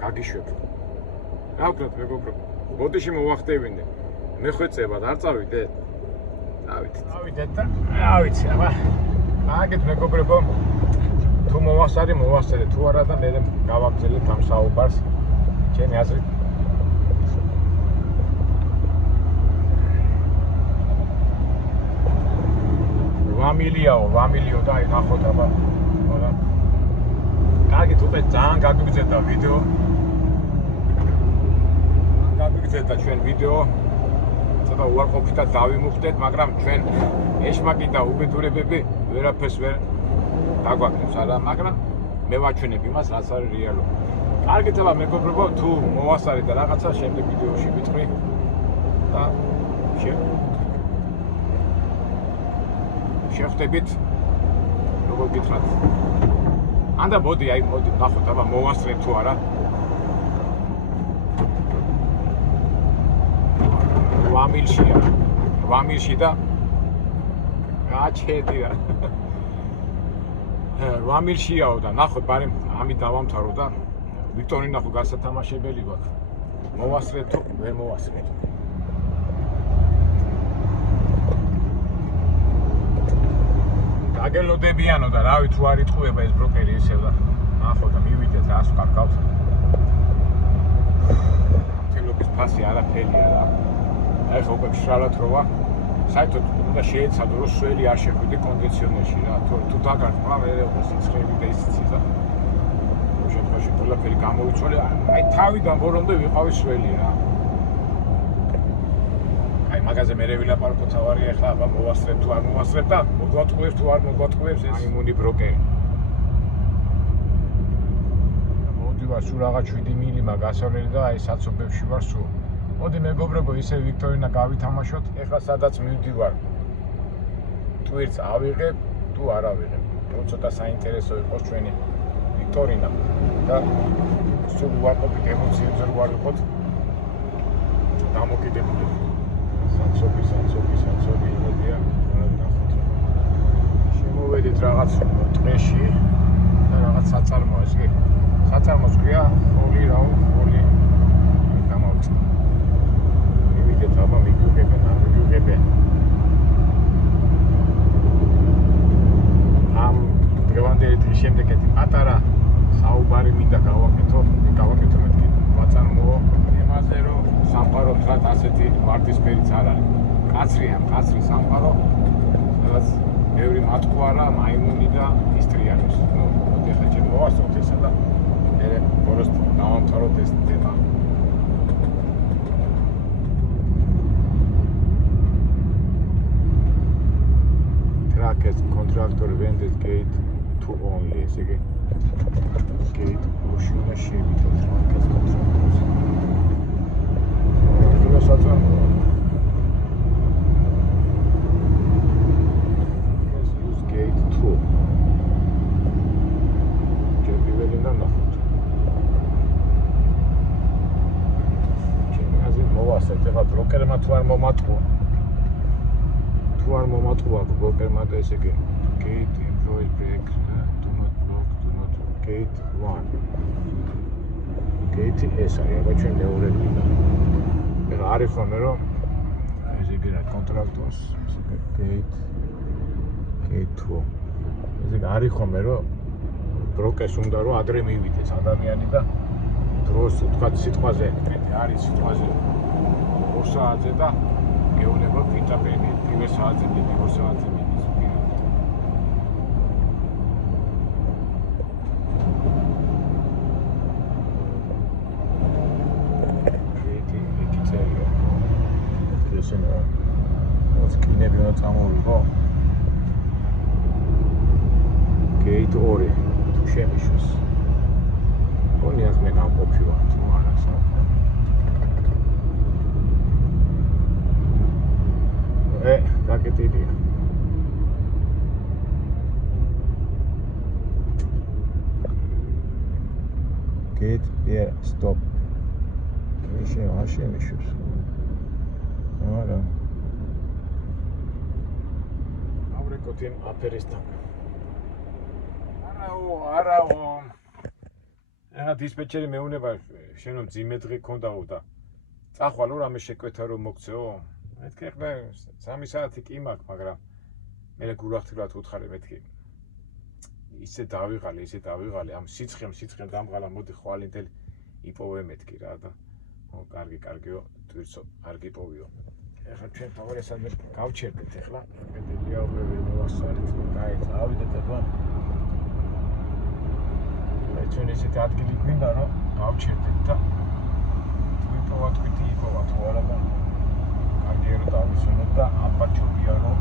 გაგიშვებ რა ვქნათ მეგობრო ბოდიში მოვახტევინე მე ხვეწებად არ წავიდეთ წავიდეთ და რა ვიცი აბა აგეთ მეგობრებო თუ მოვასწრე თუ არა და მე გავაგზავნეთ ამ საუბარს ჩემი აზრით $8 მილიო და აი ნახოთ აბა რა კარგით უკვე ძალიან გაგიგზავნა ვიდეო გაგიგზავნა ჩვენ ვიდეო ცოტა უარყოფითად დავიმუხდეთ მაგრამ ჩვენ ეშმაკი და უბედურებები ვერაფერს ვერ დაგვაკეთებს არა მაგრამ მე ვაჩვენებ იმას რაც არის რეალობა კარგით აბა მეგობრებო თუ მოვასწრე და რაღაცა შემდეგ ვიდეოში ვიტყვი და შეხვდებით როგორ გითხრათ ანდა მოდი ნახოთ აბა მოვასწრებ თუ არა $8 მილში და გაჩედი რა $8 მილშიაო და ნახოთ ბარემ ამით დავამთავრო და ვიქტორინა ხო გასათამაშებელი გვაქვს მოვასწრებ თუ ვერ მოვასწრებ დაგელოდებიანო და რავი თუ არ იტყუება ეს ბროკერი ისევ და ნახოთ და მივიდეთ რას ვკარგავთ თელობის ფასი არაფერია რა აი ხო უკვე შრალად როა საერთოდ უნდა შეეცადო რომ სველი არ შეხვიდე კონდიციონერში რა თუ დაგარყვა მე სიცხეები და ისიც და შემთხვევაში ყველაფერი გამოვიცვალე აი თავიდან ბორომდე ვიყავი სველი რა აი მაგაზე მე ვილაპარაკო თავარია ახლა აბა მოვასწრებ თუ არ მოვასწრებ და მოგვატყუებს თუ არ მოგვატყუებს ეს იმუნი ბროკერი მოდივა სულ რაღაც 7 მილი მაგასავლელი და აი საცობებში ვარ სულ მოდი მეგობრებო ისე ვიქტორინა გავითამაშოთ ეხლა სადაც მივდივარ ტვირთს ავიღებ თუ არ ავიღებ ცოტა საინტერესო იყოს ჩვენი ვიქტორინა და სულ უარყოფით ემოციებზე რო არ ვიყოთ დამოკიდებული საცობი იმედია ნახოთ შემოვედით რაღაც ტყეში და რაღაც საწარმოა ეს კი საწარმოს ქვია ხოლი გამოვწე მივიდეთ აბა მიგუგებენ ამ დღევანდელი დღის შემდეგ ერთი პატარა საუბარი მინდა გავაკეთო მეთქი ვაწარმოო იმაზე რომ სამყარო თან ასეთი ვარდისფერიც არ არის კაცრი სამყარო სადაც ბევრი მატყუარა მაიმუნი და ისტრიანის მოდი ახლა ჩემ მოვასწროთ ესა და მე ბოროს დავამთავროთ ეს თემა Contractor vended gate to only, ესე იგი gate plus უნდა შევიდეთ მაგას კონტრაქტორს. Let's use gate 2. ჯერ პირველი და ნახოთ. ჩემი მოვასწრეთ ეხლა ბროკერმა თუ არ მომატყუა. თუ არ მომატყუა ბროკერმა და ესე იგი gate employee break do not block do not gate 1. gate ეს არის აბა ჩვენ მეორე მინდა. ეხლა არის ხოლმე რომ ესე იგი რა კონტრაქტორს gate 2. ესე იგი არის ხოლმე რომ ბროკერს უნდა რომ ადრე მივიდეს ადამიანი და დროს თქვა სიტყვაზე არის სიტყვაზე 2 საათზე და გეუბნება პიტაპენი პირველ საათზე მიდი 2 საათზე მიდის პირად. ერთი წერია. ესენა ოც კინები უნდა წამოვიღო. gate 2 თუ შემიშოს. გონიას მე ნამყოფი ვარ თუ არა საერთოდ. გაკეთილია. gate yeah stop. არ შემიშოს. არა. ავრეკოთი აფერისთან. არაო. ეხლა დისპეჩერი მეუნება შენ რომ ძიმე დღე გქონდაო და წახვალ რომ რამე შეკვეთა რომ მოგცეო. მეთქი ეხლა 3 საათი კი მაქვს, მაგრამ მე გულახდილად უთხარი მეთქი. ისე დავიღალე ამ სიცხემ დამღალა მოდი ხვალინდელი იპოვე მეთქი რა და კარგიო თვირცო არ გიპოვიო. ეხლა ჩვენ თავარესად გავჩერდეთ ეხლა პედელია ვები მოვასწარეთ. კაი, ავიდეთ ეხლა. ჩვენ ესეთი ადგილი გვინდა რომ გავჩერდეთ და ვიპოვოთ თვითი იპოვოთ თუ არა და კარგია რომ დავისვენოთ და აბაჩობია რომ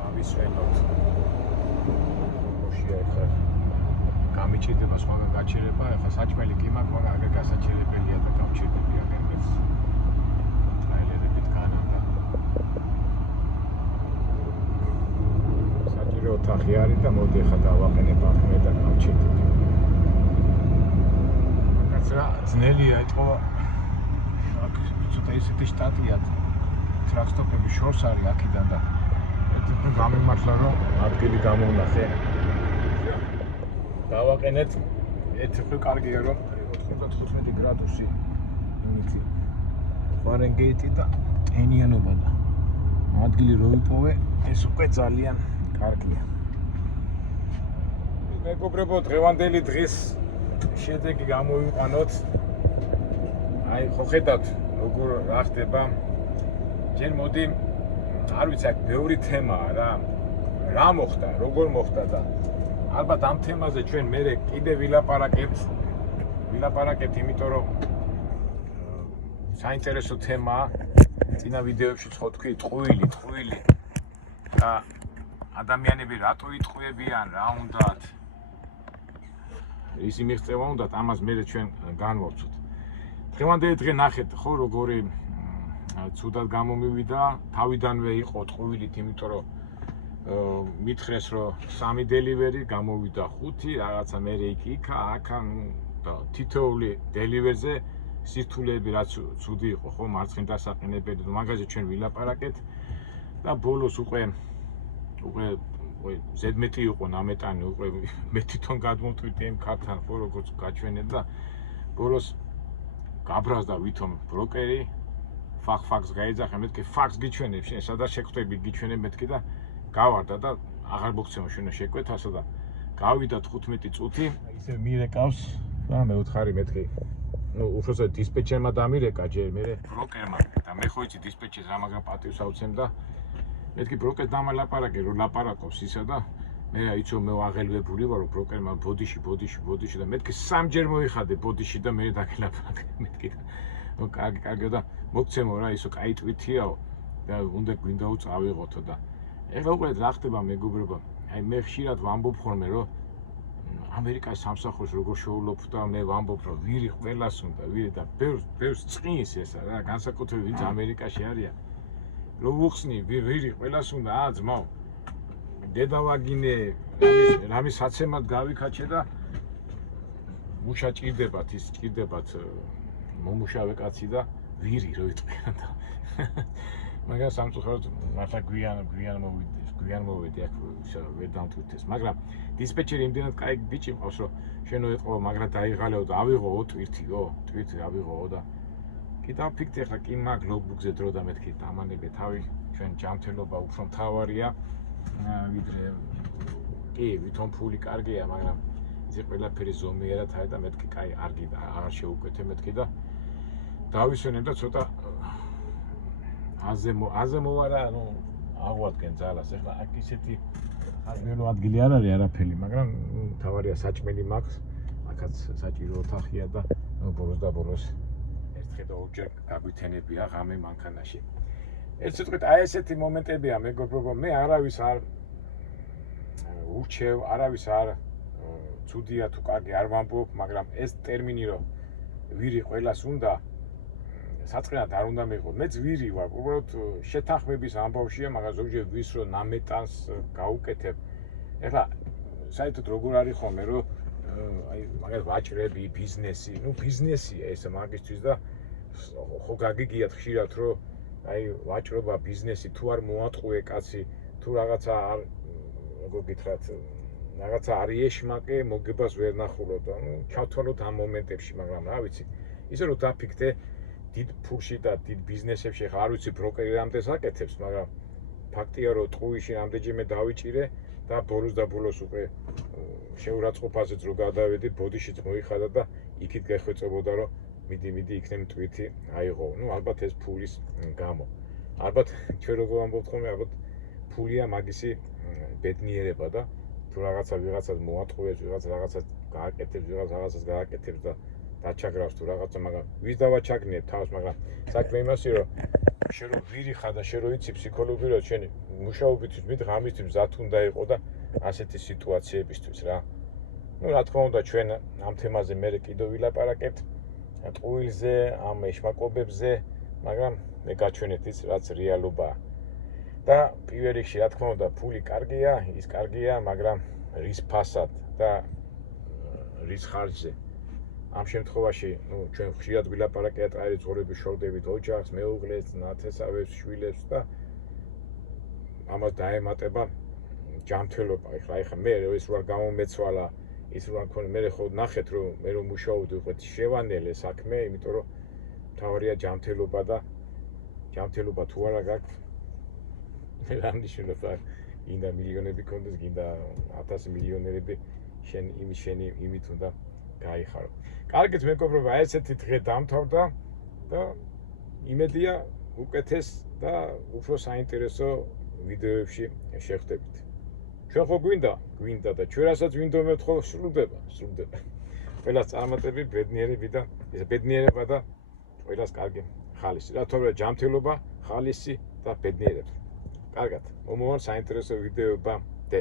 გავისვენოთ. მოშია ეხლა გამიჭირდება სხვაგან გაჩერება, ეხლა საჭმელი კი მაქვს, მაგრამ აგერ გასაჩერებელია და გავჩერდები აგერმეც. ტრაილერებით განანდა. საჭირო ოთახი არის და მოდი ეხლა დავაყენებ ახლა და გავჩერდები. რა ძნელია ეთყობა აქ ცოტა ისეთი შტატია ტრაქსტოპები შორს არის აქედან და ერთი გამიმართლა რომ ადგილი გამოვნახე დავაყენეთ ერთი კარგია რომ 95 გრადუსი ნიჭი ფარენგეიტი და ტენიანობა და ადგილი რო ვიპოვე ეს უკვე ძალიან კარგია. მეგობრებო დღევანდელი დღის შედეგი გამოვიყვანოთ. აი ხო ხედავთ როგორ რა ხდება. ჯერ მოდი არ ვიცი აქ ბევრი თემაა რა მოხდა, როგორ მოხდა და ალბათ ამ თემაზე ჩვენ მერე კიდე ვილაპარაკებთ, იმიტომ რომ საინტერესო თემაა. წინა ვიდეოებშიც ხო თქვი ტყუილი და ადამიანები რატო იტყუებიან, რა უნდათ ისი მიღწევა უნდათ, ამას მერე ჩვენ განვავცოთ. დღევანდელი დღე ნახეთ ხო როგორი ცუდად გამომივიდა, თავიდანვე იყო ტყუილით, იმიტომ რომ მითხრეს რომ 3 დელივერი გამოვიდა 5, რაღაცა მერე იქა, აქა და თითოეული დელივერზე სირთულეები რაც ცუდი იყო ხო, მარცხნივ დასაყენებელი, მაგაზე ჩვენ ვილაპარაკეთ და ბოლოს უკვე ზედმეტი იყო ნამეტანი, უკვე მე თვითონ გადმოვტვირთე იმ ქართან ხო როგორც გაჩვენეთ და ბოლოს გაბრაზდა ვითომ ბროკერი ფაქს გაიძახე, მეთქი ფაქს გიჩვენებ შენ, სადაც შეგხვდები გიჩვენებ მეთქი და გავარდა და აღარ მოგცემ შენ შეკვეთასა და გავიდა 15 წუთი, ისე მირეკავს და მე უთხარი მეთქი. ნუ უბრალოდ დისპეჩერმა დამირეკა ჯერ მე ბროკერმა და მე ხო იცი დისპეჩერს რა მაგრამ პატივს ავცემ და მეთქი ბროკერს დამალაპარაკე რომ ლაპარაკობს ისა და მე რა იცი მე აღელვებული ვარ რომ ბროკერმა ბოდიში და მეთქი 3 ჯერ მოიხადე ბოდიში და მე დაგელაპარაკე მეთქი და კარგი და მოგცემო რა ისო კაი ტვითიაო და უნდა გვინდაო წავიღოთო და ეხლა უყურეთ რა ხდება მეგობრებო. აი მე ხშირად ვამბობ ხოლმე რომ ამერიკას სამსახურს როგორ შოულობ და მე ვამბობ რომ ვირი ყველას უნდა ვირი და ბევრს წყინს ესა რა განსაკუთრებით ვინც ამერიკაში არიან რომ უხსნი ვირი ყველას უნდა ძმაო დედავაგინე რამის საცემად გავიქაჩე და მუშა ჭირდებათ ის ჭირდებათ მომუშავე კაცი და ვირი რო იტყვიან და მაგრამ სამწუხაროდ მართლა გვიან მოვედი აქ ვერ დამტვირთეს მაგრამ დისპეჩერი იმდენად კაი ბიჭი მყავს რომ შენო ეთყო მაგრამ დაიღალეო და ავიღოო ტვირთიო ტვირთი ავიღოო და კიდევ ფიქრდი ახლა კი მაგ ლოგბუქზე დრო და მეთქი დამანებე თავი ჩვენ ჯანმრთელობა უფრო მთავარია ვიდრე კი ვითომ ფული კარგია მაგრამ ისე ყველაფერი ზომიერად არის და მეთქი კაი არგი და აღარ შეუკვეთე მეთქი და დავისვენებ და ცოტა აზე მოვარა ანუ აღვადგენ ძალას ეხლა აქ ისეთი ხაზმელო ადგილი არ არის არაფერი მაგრამ თავარია საჭმელი მაქვს აქაც საჭირო ოთახია და ბოლოს და ბოლოს ერთხელ და ორჯერ გაგვითენებია ღამე მანქანაში ერთ სიტყვით აი ესეთი მომენტებია მეგობრებო მე არავის არ ურჩევ არავის არ ცუდია თუ კარგი არ ვამბობ მაგრამ ეს ტერმინი რომ ვირი ყველას უნდა საწყენად არ უნდა მიიღო. მეც ვირი ვარ, უბრალოდ შეთანხმების ამბავშია, მაგრამ ზოგჯერ ვის რომ ნამეტანს გაუკეთებ. ეხლა საერთოდ როგორ არის ხოლმე, რომ აი მაგალითად ვაჭრები, ბიზნესი, ну ბიზნესია ეს მაგისთვის და ხო გაგიგიათ ხშირად რომ აი ვაჭრობა, ბიზნესი თუ არ მოატყუე კაცი, თუ რაღაცა არ როგორ გითხრათ, რაღაცა არ იეშმაკე, მოგებას ვერ ნახულობ და ну ჩავთვალოთ ამ მომენტებში, მაგრამ რა ვიცი, ისე რომ დაფიქრდე დიდ ფულში და დიდ ბიზნესებში ხა არ ვიცი ბროკერი რამდენს აკეთებს, მაგრამ ფაქტია რომ ტყუიში რამდენჯერმე დავიჭირე და ბოლოს უკვე შეურაცხყოფაზეც რო გადავედი, ბოდიშიც მოიხადა და იქით გეხვეწებოდა რომ მიდი იქნებ ტვირთი აიღო. ну ალბათ ეს ფულის გამო. ალბათ ჩვენ როგორ ვამბობთ ხოლმე, ალბათ ფულია მაგისი ბედნიერება და თუ ვიღაცას მოატყუებს, რაღაცას გააკეთებს, რაღაცას გააკეთებს და დაჩაგრავს თუ რაღაცა, მაგრამ ვის დავაჩაგნებ თავს, მაგრამ საქმე იმასია, რომ შენ რო ვირი ხარ და შენ რო იცი ფსიქოლოგიურად შენი მუშაობისთვის მით ღამისთვის მზად უნდა იყო და ასეთი სიტუაციებისთვის რა. ну რა თქმა უნდა ჩვენ ამ თემაზე მე კიდევ ვილაპარაკებთ ტყუილზე, ამ ეშმაკობებზე, მაგრამ მე გაჩვენეთ ის რაც რეალობაა. და პირველ რიგში რა თქმა უნდა ფული კარგია, ის კარგია, მაგრამ რის ფასად და რის ხარჯზე. ამ შემთხვევაში, ну, ჩვენ ხშირად ვილაპარაკეთ აი ცხოვრების შორდებით ოჯახს, მეუღლეს, ნათესავებს, შვილებს და ამას დაემატება ჯანმრთელობა. ეხლა მე ეს რო არ გამომეცვალა, ის რო არ მქონე, მე ხო ნახეთ რომ მე რომ მუშაობდი უყეთ შევანელე საქმე, იმიტომ რომ თავარია ჯანმრთელობა და ჯანმრთელობა თუ არა გაქვს რა ნიშნულობა გინდა მილიონები კონდეს, გინდა 1000 მილიონერები შენი იმით უნდა გაიხარო. კარგით მეგობრებო, აი ესეთი დღე დამთავრდა და იმედია უკეთეს და უფრო საინტერესო ვიდეოებში შევხვდებით. ჩვენ ხო გვინდა და ჩვენ რასაც ვინდომებთ ხო სრულდება. ყველას წარმატები, ბედნიერება და ყველას კარგი ხალისი. რა თქმა უნდა, ჯანმრთელობა, ხალისი და ბედნიერება. კარგად, მომავალ საინტერესო ვიდეოებამდე.